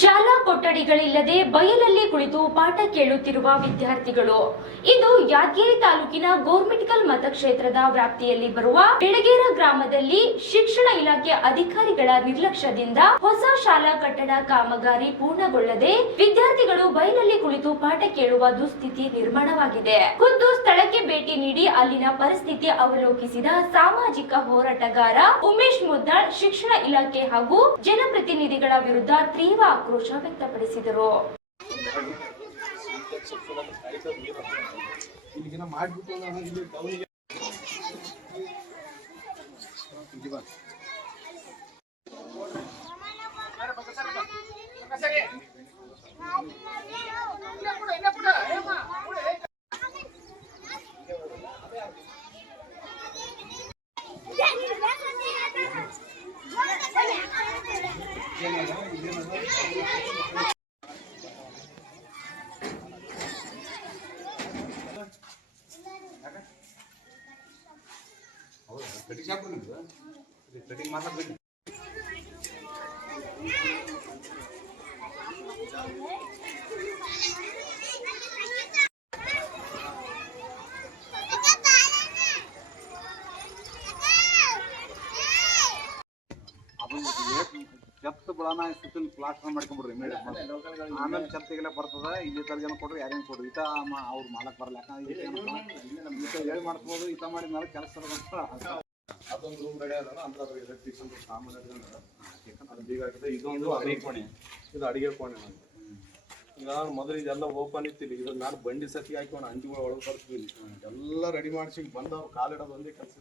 ಶಾಲಾ ಕೊಠಡಿಗಳಿಲ್ಲದೆ ಬಯಲಲ್ಲಿ ಕುಳಿತು ಪಾಠ ಕೇಳುತ್ತಿರುವ ವಿದ್ಯಾರ್ಥಿಗಳು. ಇದು ಯಾದಗಿರಿ ತಾಲೂಕಿನ ಗೋರ್ಮಿಟ್ಕಲ್ ಮತಕ್ಷೇತ್ರದ ವ್ಯಾಪ್ತಿಯಲ್ಲಿ ಬರುವ ಬೆಳಗೇರ ಗ್ರಾಮದಲ್ಲಿ ಶಿಕ್ಷಣ ಇಲಾಖೆ ಅಧಿಕಾರಿಗಳ ನಿರ್ಲಕ್ಷ್ಯದಿಂದ ಹೊಸ ಶಾಲಾ ಕಟ್ಟಡ ಕಾಮಗಾರಿ ಪೂರ್ಣಗೊಳ್ಳದೆ ವಿದ್ಯಾರ್ಥಿಗಳು ಬಯಲಲ್ಲಿ ಕುಳಿತು ಪಾಠ ಕೇಳುವ ದುಸ್ಥಿತಿ ನಿರ್ಮಾಣವಾಗಿದೆ. ಖುದ್ದು ಸ್ಥಳಕ್ಕೆ ಭೇಟಿ ನೀಡಿ ಅಲ್ಲಿನ ಪರಿಸ್ಥಿತಿ ಅವಲೋಕಿಸಿದ ಸಾಮಾಜಿಕ ಹೋರಾಟಗಾರ ಉಮೇಶ್ ಮುದ್ದಾಳ್ ಶಿಕ್ಷಣ ಇಲಾಖೆ ಹಾಗೂ ಜನಪ್ರತಿನಿಧಿಗಳ ವಿರುದ್ಧ ತೀವ್ರ ಆಕ್ರೋಶ ವ್ಯಕ್ತಪಡಿಸಿದರು. ಕಟಿಂಗ್ ಮಾತಾಡ್ಬೇಕು. ಛತ್ ಬಳನ ಸುತ್ತಲ ಪ್ಲಾಸ್ಟರ್ ಮಾಡ್ಕೊಂಡ್ಬಿಡ್ರಿ ಆಮೇಲೆ ಛತ್ ತೆಗಿಲ ಬರ್ತದ. ಇಲ್ಲಿ ತರ ಜನ ಕೊಡ್ರಿ ಯಾರೇನು ಕೊಡ್ರಿ ಈತ ಅವ್ರು ಮಾಡಕ್ ಬರಲ್ಲ. ಯಾಕಂದ್ರೆ ಹೇಳಿ ಮಾಡಿಸ್ಬೋದು. ಈತ ಮಾಡಿದ್ಮೇಲೆ ಕೆಲಸ ಅದೊಂದು ರೂಮ್ ರೆಡಿ ಆದ ಅಂದ್ರೆ ಅದ್ರ ಎಲೆಕ್ಟ್ರಿಷಿಯನ್ ಸಾಮಾನ್ಯ ಅದು ಬೀಗ ಆಗಿದೆ. ಇದೊಂದು ಅಡಿಗೆ ಕೋಣೆ, ಇದು ಅಡಿಗೆ ಕೋಣೆ. ಈಗ ಮೊದಲು ಇದೆಲ್ಲ ಓಪನ್ ಇತ್ತಿಲ್ಲ. ಇದ್ರ ನಾನು ಬಂಡಿ ಸತಿ ಹಾಕೋಣ ಅಂಜಿಗಳು ಒಳಗೆ ಬರ್ತೀವಿ. ಎಲ್ಲ ರೆಡಿ ಮಾಡಿಸಿ ಬಂದವ್ರು ಕಾಲಿಡೋದು ಒಂದೇ ಕೆಲಸ.